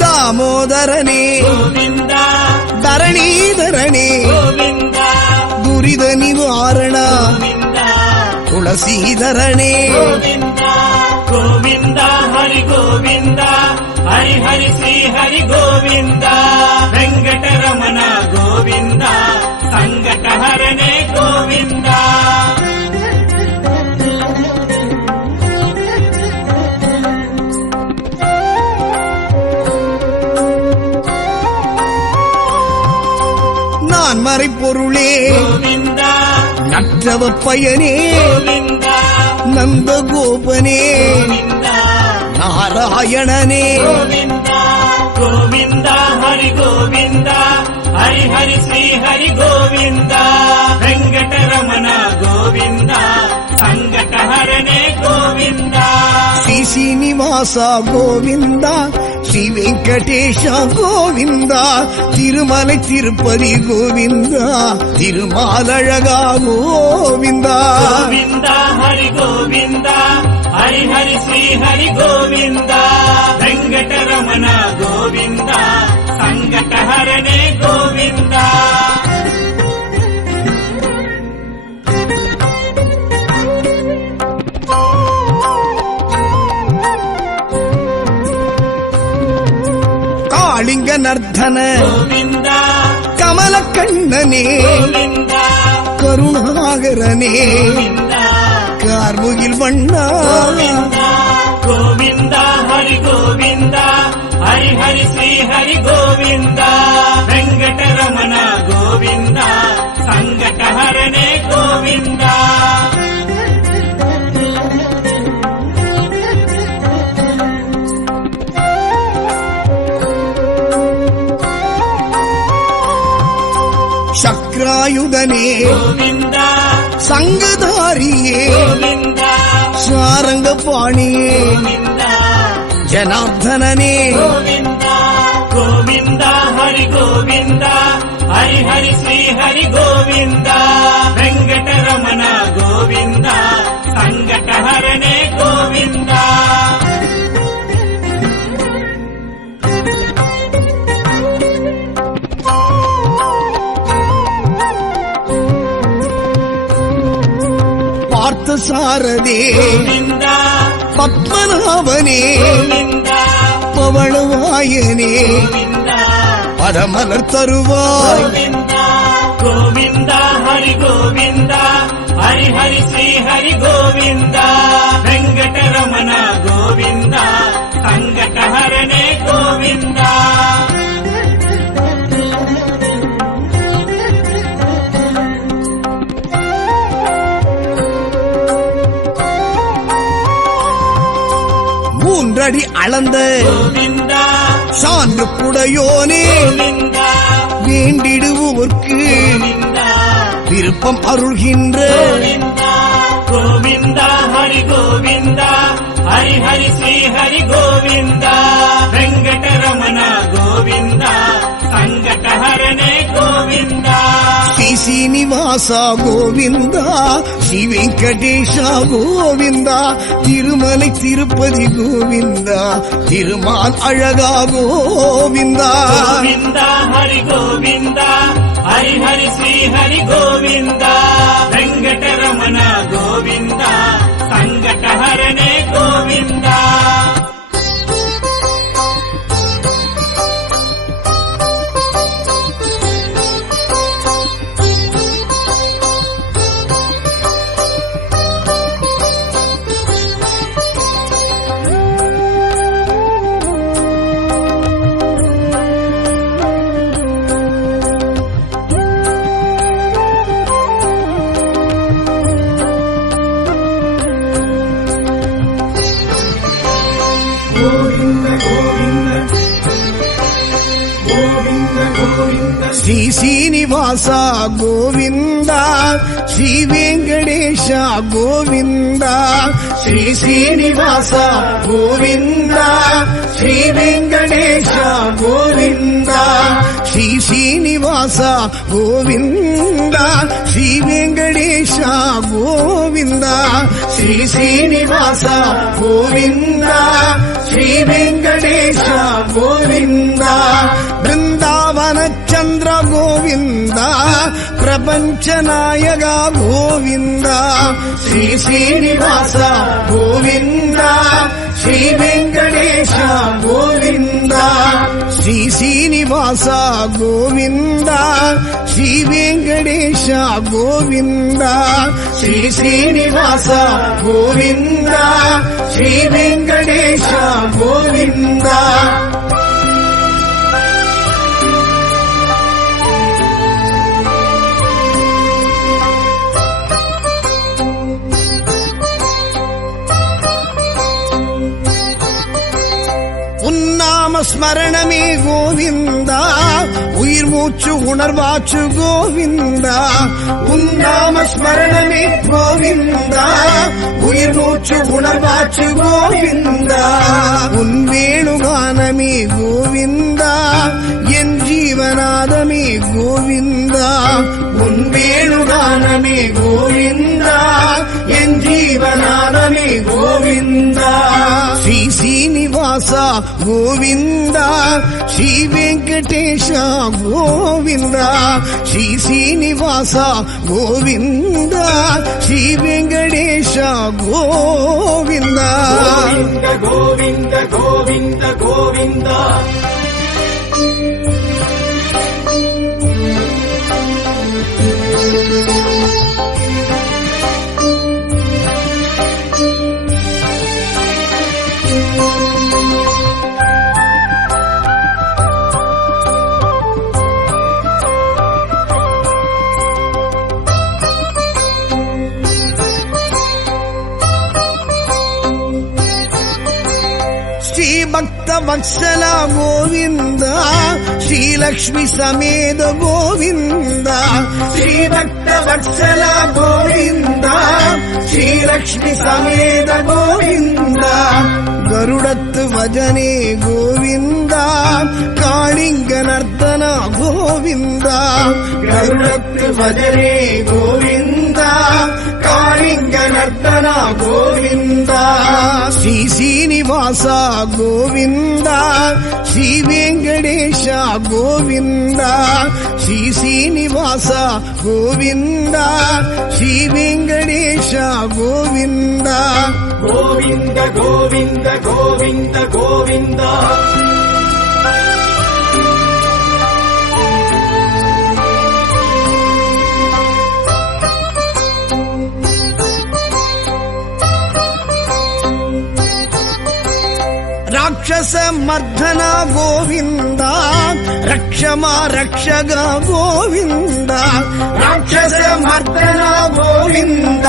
தாமோதரனே கோவிந்தா தரணீதரனே கோவிந்தா துரித நிவாரண கோவிந்தா துளசீதரனே கோவிந்தா கோவிந்தா ஹரி கோவிந்தா ஹரி ஹரி ஸ்ரீ ஹரி கோவிந்தா வெங்கடரமண கோவிந்தா சங்கடஹரணே கோவிந்தா நான் மறைப்பொருளே கோவிந்தா நற்றவ பயனே கோவிந்தா நந்தகோபனே கோவிந்தா நாராயணனே கோவிந்தா கோவிந்தா ஹரி கோவிந்தா ஹரி ஹரி ஸ்ரீ ஹரி கோவிந்தா வெங்கடரமண கோவிந்தா சங்கடஹரணே கோவிந்தா ஸ்ரீ சீனிவாசா கோவிந்தா ஸ்ரீ வெங்கடேஷ கோவிந்தா திருமலை திருப்பதி கோவிந்தா திருமாலழகா கோவிந்தா கோவிந்தா ஹரி கோவிந்தா ஹரி ஹரி ஸ்ரீ ஹரி கோவிந்தா வெங்கடரமண கோவிந்தா சங்கடஹரணே கோவிந்தா காளிங்க நர்த்தன கோவிந்தா கமல கண்ணனே கோவிந்தா கருணாகரனே கோவிந்தா கார்முகில் வண்ணா கோவிந்தா கோவிந்தா ஹரி கோவிந்தா ஹரி ஹரி ஸ்ரீ ஹரி கோவிந்தா வெங்கடரமண கோவிந்தா சங்கடஹரணே கோவிந்தா சக்ராயுதனே கோவிந்தா சங்கதாரியே கோவிந்தா சாரங்க பாணியே கோவிந்தா ஜனார்தனனே கோவிந்தா கோவிந்தா ஹரி கோவிந்தா ஹரி ஹரி ஸ்ரீ ஹரி கோவிந்தா வெங்கடரமண கோவிந்தா சங்கடஹரணே கோவிந்தா பார்த்த சாரதே கோவிந்தா பத்மநாபனே கோவிந்தா பவளவாயனே கோவிந்தா பதமலர் தருவாய் கோவிந்தா கோவிந்தா ஹரி கோவிந்தா ஹரி ஹரி ஸ்ரீ ஹரி கோவிந்தா வெங்கடரமண கோவிந்தா சங்கடஹரணே கோவிந்தா நூறடி அளந்த கோவிந்தா சான்று புடையோனே கோவிந்தா வேண்டிடுவோர்க்கு கோவிந்தா விருப்பம் அருள்கின்ற கோவிந்தா கோவிந்தா ஹரி கோவிந்தா ஹரி ஹரி ஸ்ரீ ஹரி கோவிந்தா வெங்கடரமಣ கோவிந்தா ಸಂಕಟಹರಣೆ ಗೋವಿಂದ ಶ್ರೀ ಶ್ರೀನಿವಾಸ ಗೋವಿಂದ ಶ್ರೀ ವೆಂಕಟೇಶ ಗೋವಿಂದ ತಿರುಮலை ತಿರುಪತಿ ಗೋವಿಂದ ತಿರುಮಾಲ್ ಅழகா ಗೋವಿಂದ ಗೋವಿಂದ ಹರಿ ಗೋವಿಂದ ಹರಿ ಹರಿ ಶ್ರೀ ಹರಿ ಗೋವಿಂದ ವೆಂಕಟರಮಣ ಗೋವಿಂದ ಸಂಕಟಹರಣೆ ಗೋವಿಂದ ಶ್ರೀ ಶ್ರೀನಿವಾಸ ಗೋವಿಂದ ಶ್ರೀ ವೆಂಕಟೇಶ ಗೋವಿಂದ ಶ್ರೀ ಶ್ರೀನಿವಾಸ ಗೋವಿಂದ ಶ್ರೀ ವೆಂಕಟೇಶ ಗೋವಿಂದ ಶ್ರೀ ಶ್ರೀನಿವಾಸ ಗೋವಿಂದ ಶ್ರೀ ವೆಂಕಟೇಶ ಗೋವಿಂದ ಶ್ರೀ ಶ್ರೀನಿವಾಸ ಗೋವಿಂದ ಶ್ರೀ ವೆಂಕಟೇಶ ಗೋವಿಂದ ಬೃಂದಾವನ ಚಂದ್ರ ಗೋವಿಂದ ಪ್ರಪಂಚ ನಾಯಕ ಗೋವಿಂದ ಶ್ರೀ ಶ್ರೀನಿವಾಸ ಗೋವಿಂದ ಶ್ರೀ ವೆಂಕಟೇಶ ಗೋವಿಂದ ಶ್ರೀ ಶ್ರೀನಿವಾಸ ಗೋವಿಂದ ಶ್ರೀ ವೆಂಕಟೇಶ ಗೋವಿಂದ ಶ್ರೀ ಶ್ರೀನಿವಾಸ ಗೋವಿಂದ ಶ್ರೀ ವೆಂಕಟೇಶ ಗೋವಿಂದ உன்னாம ஸ்மரணமே கோவிந்தா உயிர் மூச்சு உணர்வாச்சு கோவிந்தா உன்னாம ஸ்மரணமே கோவிந்தா உயிர் மூச்சு உணர்வாச்சு கோவிந்தா உன் வேணுகானமே கோவிந்தா என் ஜீவநாதமே கோவிந்தா உன் வேணுகானமே கோவிந்தா என் ஜீவநாதமே கோவிந்தா ஸ்ரீ ಶ್ರೀನಿವಾಸ ಗೋವಿಂದ ಶ್ರೀ ವೆಂಕಟೇಶ ಗೋವಿಂದ ಶ್ರೀ ಶ್ರೀನಿವಾಸ ಗೋವಿಂದ ಶ್ರೀ ವೆಂಕಟೇಶ ಗೋವಿಂದ ಗೋವಿಂದ ಗೋವಿಂದ ಗೋವಿಂದ ಶ್ರೀ ಭಕ್ತ ವತ್ಸಲ ಗೋವಿಂದ ಶ್ರೀ ಲಕ್ಷ್ಮಿ ಸಮೇತ ಗೋವಿಂದ ಶ್ರೀ ಭಕ್ತ ವತ್ಸಲ ಗೋವಿಂದ ಶ್ರೀ ಲಕ್ಷ್ಮಿ ಸಮೇತ ಗೋವಿಂದ ಗರುಡತ್ತು ಭಜನೆ ಗೋವಿಂದ ಕಾಳಿಂಗ ನರ್ತನ ಗೋವಿಂದ ಗರುಡತ್ತು ಭಜನೆ ಗೋವಿಂದ ಕಾಳಿಂಗ ನರ್ತನ ಗೋವಿಂದ ಶ್ರೀ ಶ್ರೀನಿವಾಸ ಗೋವಿಂದ ಶ್ರೀ ವೆಂಕಟೇಶ ಗೋವಿಂದ ಶ್ರೀ ಶ್ರೀನಿವಾಸ ಗೋವಿಂದ ಶ್ರೀ ವೆಂಕಟೇಶ ಗೋವಿಂದ ಗೋವಿಂದ ಗೋವಿಂದ ಗೋವಿಂದ ಗೋವಿಂದ ರಾಕ್ಷಸ ಮರ್ದನ ಗೋವಿಂದ ರಕ್ಷ ರಕ್ಷಮ ರಕ್ಷಗ ಗೋವಿಂದ ರಾಕ್ಷಸ ಮರ್ದನ ಗೋವಿಂದ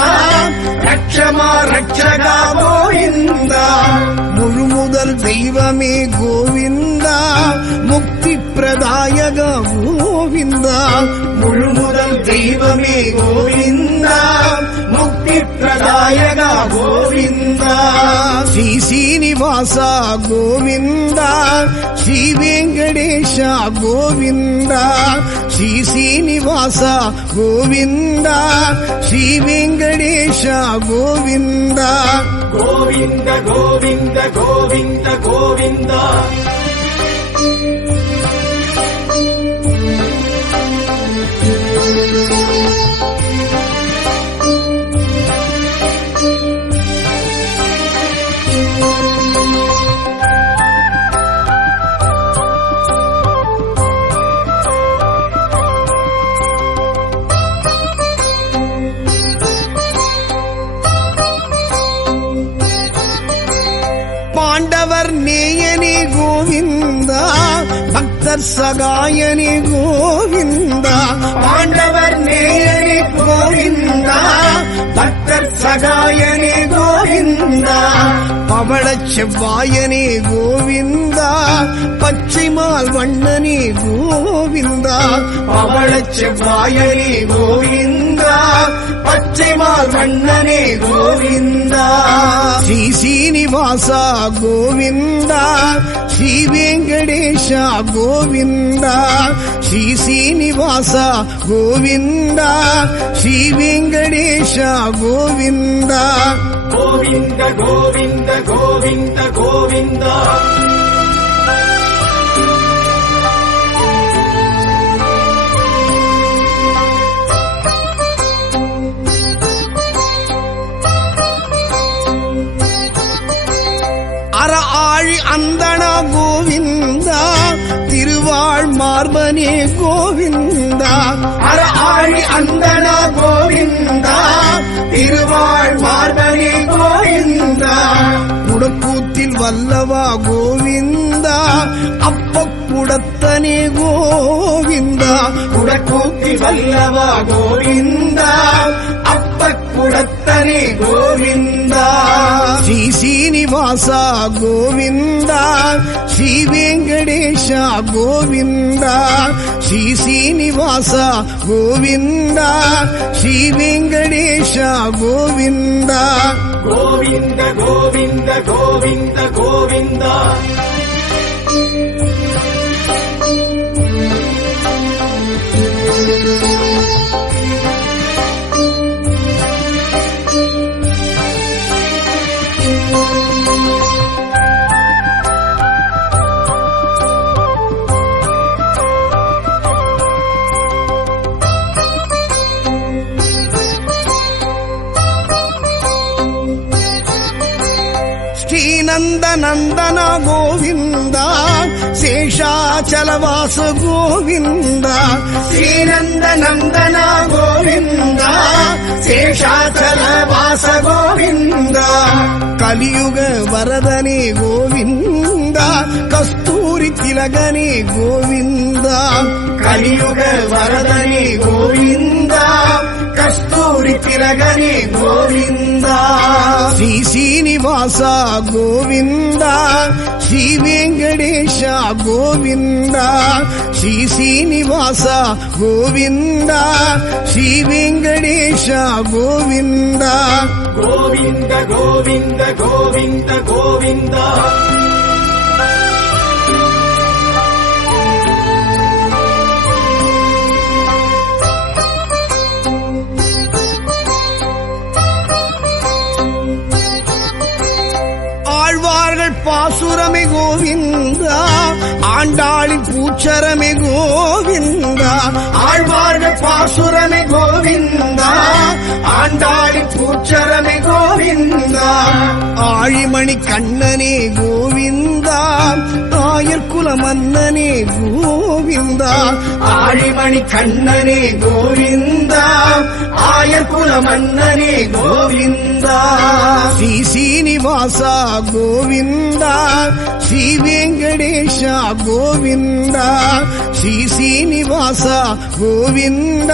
ரட்சமா ரட்சகா கோவிந்தா முழுமுதல் தெய்வமே கோவிந்தா முக்தி பிரதாயக கோவிந்தா முழுமுதல் தெய்வமே கோவிந்தா முக்தி பிரதாயக கோவிந்தா ஸ்ரீ சீனிவாசா கோவிந்தா ஸ்ரீ வெங்கடேஷ கோவிந்தா ஸ்ரீ சீனிவாசா கோவிந்தா ஸ்ரீ வெங்கடேஷ கோவிந்தா கோவிந்த கோவிந்த கோவிந்த கோவிந்தா பாண்டவர் நேயனே கோவிந்தா பக்தர் சகாயனே கோவிந்தா பாண்டவர் நேயனே கோவிந்தா பக்தர் சகாயனே கோவிந்தா பவளச் செவ்வாயனே கோவிந்தா பச்சைமால் வண்ணனே கோவிந்தா பவளச் செவ்வாயனே கோவிந்தா பச்சைமால் வண்ணனே கோவிந்தா ஸ்ரீ சீனிவாசா கோவிந்தா ஸ்ரீ வெங்கடேஷ கோவிந்தா ஸ்ரீ சீனிவாசா கோவிந்தா ஸ்ரீ வெங்கடேஷ கோவிந்தா கோவிந்த கோவிந்த கோவிந்த கோவிந்தா ஆழி அந்தனா கோவிந்தா திருவாழ் மார்பனே கோவிந்தா ஆழி அந்தனா கோவிந்தா திருவாழ் மார்பனே கோவிந்தா குடக்கூத்தில் வல்லவா கோவிந்தா அப்பக்குடத்தனே கோவிந்தா குடக்கூத்தில் வல்லவா கோவிந்தா அப்பக்குடத்தனே கோவிந்தா ஸ்ரீ சீனிவாசா கோவிந்தா ஸ்ரீ வெங்கடேஷ கோவிந்தா ஸ்ரீ சீனிவாசா கோவிந்தா ஸ்ரீ வெங்கடேஷ கோவிந்தா கோவிந்த கோவிந்த கோவிந்த கோவிந்தா நந்தன கோவிந்தா சேஷாச்சலவாச கோவிந்தா ஸ்ரீநந்த நந்தன கோவிந்தா சேஷாச்சலவாச கோவிந்தா கலியுக வரதனே கோவிந்தா கஸ்தூரி திலகனே கோவிந்தா கலியுக வரதனே கோவிந்தா கஸ்தூரி திலகனே கோவிந்தா ஸ்ரீ சீனிவாசா கோவிந்தா ஸ்ரீ வெங்கடேஷ கோவிந்தா ஸ்ரீ சீனிவாசா கோவிந்தா ஸ்ரீ வெங்கடேஷ கோவிந்தா கோவிந்த கோவிந்த கோவிந்த கோவிந்தா பாசுரமே கோவிந்தா ஆண்டாளின் பூச்சரமே கோவிந்தா ஆழ்வார்கள் பாசுரமே கோவிந்தா ஆண்டாளின் பூச்சரமே கோவிந்தா ஆழிமணி கண்ணனே கோவிந்தா ஆயர்குல மன்னனே கோவிந்தா ஆழிமணி கண்ணனே கோவிந்தா ஆயர்குல மன்னனே கோவிந்தா ஸ்ரீ சீனிவாசா கோவிந்தா ಶ್ರೀ ವೆಂಕಟೇಶ ಗೋವಿಂದ ಶ್ರೀ ಶ್ರೀನಿವಾಸ ಗೋವಿಂದ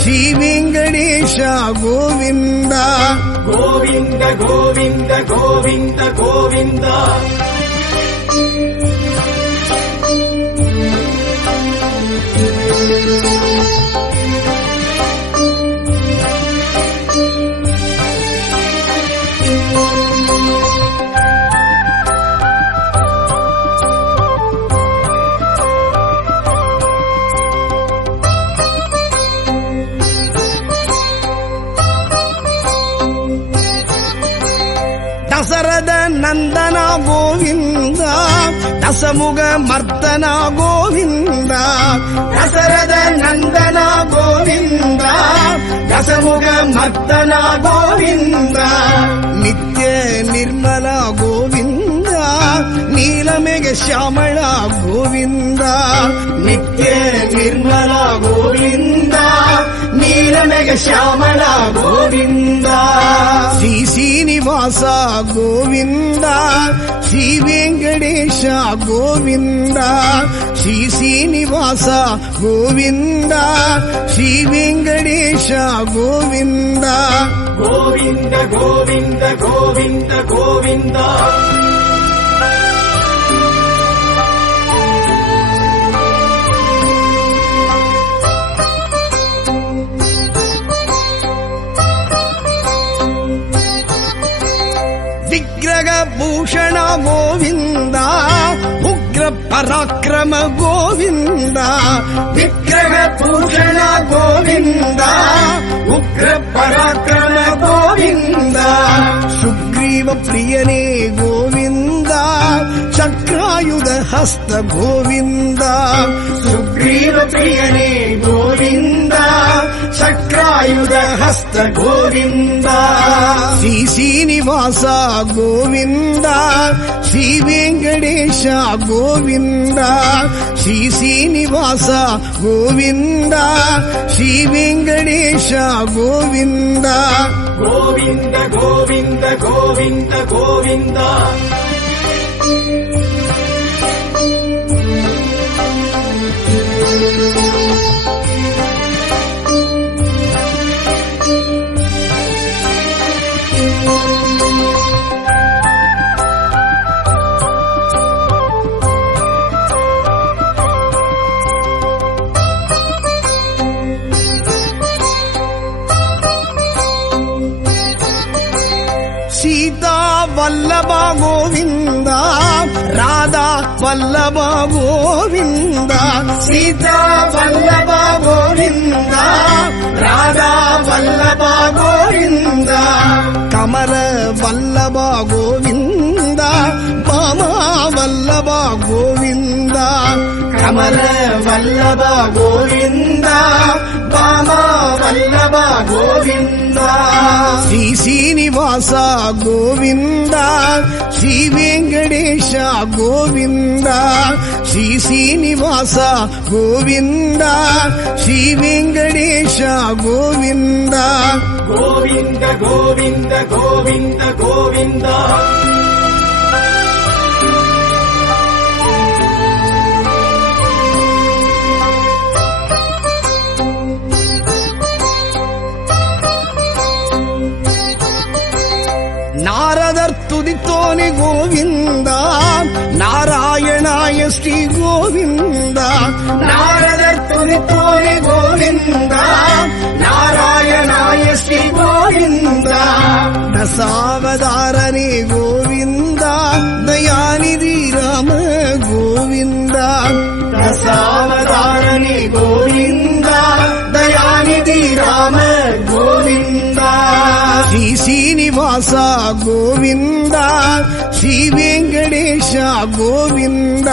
ಶ್ರೀ ವೆಂಕಟೇಶ ಗೋವಿಂದ ಗೋವಿಂದ ಗೋವಿಂದ ಗೋವಿಂದ ಗೋವಿಂದ ದಸರದ ನಂದನ ಗೋವಿಂದ ದಸಮುಗ ಮರ್ದನ ಗೋವಿಂದ ದಸರದ ನಂದನ ಗೋವಿಂದ ದಸಮುಗ ಮರ್ದನ ಗೋವಿಂದ ನಿತ್ಯ ನಿರ್ಮಲ ಗೋವಿಂದ ನೀಲಮೆಗೆ ಶ್ಯಾಮಳ ಗೋವಿಂದ ನಿತ್ಯ ನಿರ್ಮಲ ಗೋವಿಂದ ನೀಲಮೆಗೆ ಶ್ಯಾಮಳ ಗೋವಿಂದ ಶ್ರೀ ಶ್ರೀನಿವಾಸ ಗೋವಿಂದ ಶ್ರೀ ವೆಂಕಟೇಶ ಗೋವಿಂದ ಶ್ರೀ ಶ್ರೀನಿವಾಸ ಗೋವಿಂದ ಶ್ರೀ ವೆಂಕಟೇಶ ಗೋವಿಂದ ಗೋವಿಂದ ಗೋವಿಂದ ಗೋವಿಂದ ಗೋವಿಂದ ವಿಗ್ರಹ ಭೂಷಣ ಗೋವಿಂದ ಉಗ್ರ ಪರಾಕ್ರಮ ಗೋವಿಂದ ವಿಗ್ರಹ ಭೂಷಣ ಗೋವಿಂದ ಉಗ್ರ ಪರಾಕ್ರಮ ಗೋವಿಂದ ಸುಗ್ರೀವ ಪ್ರಿಯನೇ ಗೋವಿಂದ ಚಕ್ರಾಯುಧ ಹಸ್ತ ಗೋವಿಂದ ಸುಗ್ರೀವ ಪ್ರಿಯನೇ ಗೋವಿಂದ ಚಕ್ರಾಯುಧ ಹಸ್ತ ಗೋವಿಂದ ಶ್ರೀ ಶ್ರೀನಿವಾಸ ಗೋವಿಂದ ಶ್ರೀ ವೆಂಕಟೇಶ ಗೋವಿಂದ ಶ್ರೀ ಶ್ರೀನಿವಾಸ ಗೋವಿಂದ ಶ್ರೀ ವೆಂಕಟೇಶ ಗೋವಿಂದ ಗೋವಿಂದ ಗೋವಿಂದ ಗೋವಿಂದ ಗೋವಿಂದ ಸೀತಾ ವಲ್ಲಭ ಗೋವಿಂದ ರಾಧಾ ವಲ್ಲಭ ಗೋವಿಂದ ಸೀತಾ ವಲ್ಲಭ ಗೋವಿಂದ ರಾಧಾ ವಲ್ಲಭ ಗೋವಿಂದ ಕಮಲ ವಲ್ಲಭ ಗೋವಿಂದ ಮಾಮ ವಲ್ಲಭ ಗೋವಿಂದ ಕಮಲ ವಲ್ಲಭ ಗೋವಿಂದ ಮಾಮ ವಲ್ಲಭ ಗೋವಿಂದ ಶ್ರೀ ಶ್ರೀನಿವಾಸ ಗೋವಿಂದ ಶ್ರೀ ವೆಂಕಟೇಶ ಗೋವಿಂದ ಶ್ರೀ ಶ್ರೀನಿವಾಸ ಗೋವಿಂದ ಶ್ರೀ ವೆಂಕಟೇಶ ಗೋವಿಂದ ಗೋವಿಂದ ಗೋವಿಂದ ಗೋವಿಂದ ಗೋವಿಂದ ನಾರದರ್ ತುದಿತೋನೆ ಗೋವಿಂದ ನಾರಾಯಣಾಯ ಶ್ರೀ ಗೋವಿಂದ ನಾರದರ್ ತುದಿತೋನೆ ಗೋವಿಂದ ನಾರಾಯಣಾಯ ಶ್ರೀ ಗೋವಿಂದ ದಶಾವತಾರನೇ ಗೋವಿಂದ ದಯಾನಿಧಿ ರಾಮ ಗೋವಿಂದ ದಶಾವತಾರನೇ ಗೋವಿಂದ ದಯಾನಿಧಿ ರಾಮ ಗೋವಿಂದ ಶ್ರೀ ಶ್ರೀನಿವಾಸ ಗೋವಿಂದ ಶ್ರೀ ವೆಂಕಟೇಶ ಗೋವಿಂದ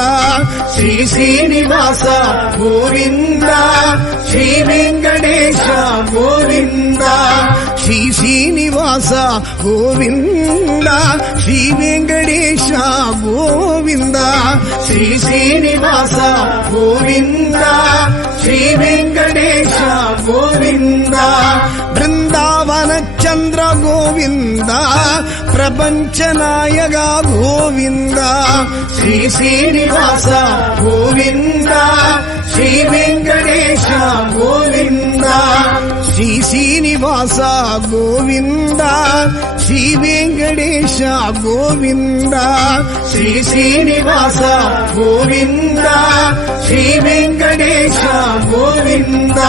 ಶ್ರೀ ಶ್ರೀನಿವಾಸ ಗೋವಿಂದ ಶ್ರೀ ವೆಂಕಟೇಶ ಗೋವಿಂದ ಶ್ರೀ ಶ್ರೀನಿವಾಸ ಗೋವಿಂದ ಶ್ರೀ ವೆಂಕಟೇಶ ಗೋವಿಂದ ಶ್ರೀ ಶ್ರೀನಿವಾಸ ಗೋವಿಂದ ಶ್ರೀ ವೆಂಕಟೇಶ ಗೋವಿಂದ ಬೃಂದಾವನ ಚಂದ್ರ ಗೋವಿಂದ ಪ್ರಪಂಚ ನಾಯಕ ಗೋವಿಂದ ಶ್ರೀ ಶ್ರೀನಿವಾಸ ಗೋವಿಂದ ಶ್ರೀ ವೆಂಕಟೇಶ ಗೋವಿಂದ ಶ್ರೀ ಶ್ರೀನಿವಾಸ ಗೋವಿಂದ ಶ್ರೀ ವೆಂಕಟೇಶ ಗೋವಿಂದ ಶ್ರೀ ಶ್ರೀನಿವಾಸ ಗೋವಿಂದ ಶ್ರೀ ವೆಂಕಟೇಶ ಗೋವಿಂದ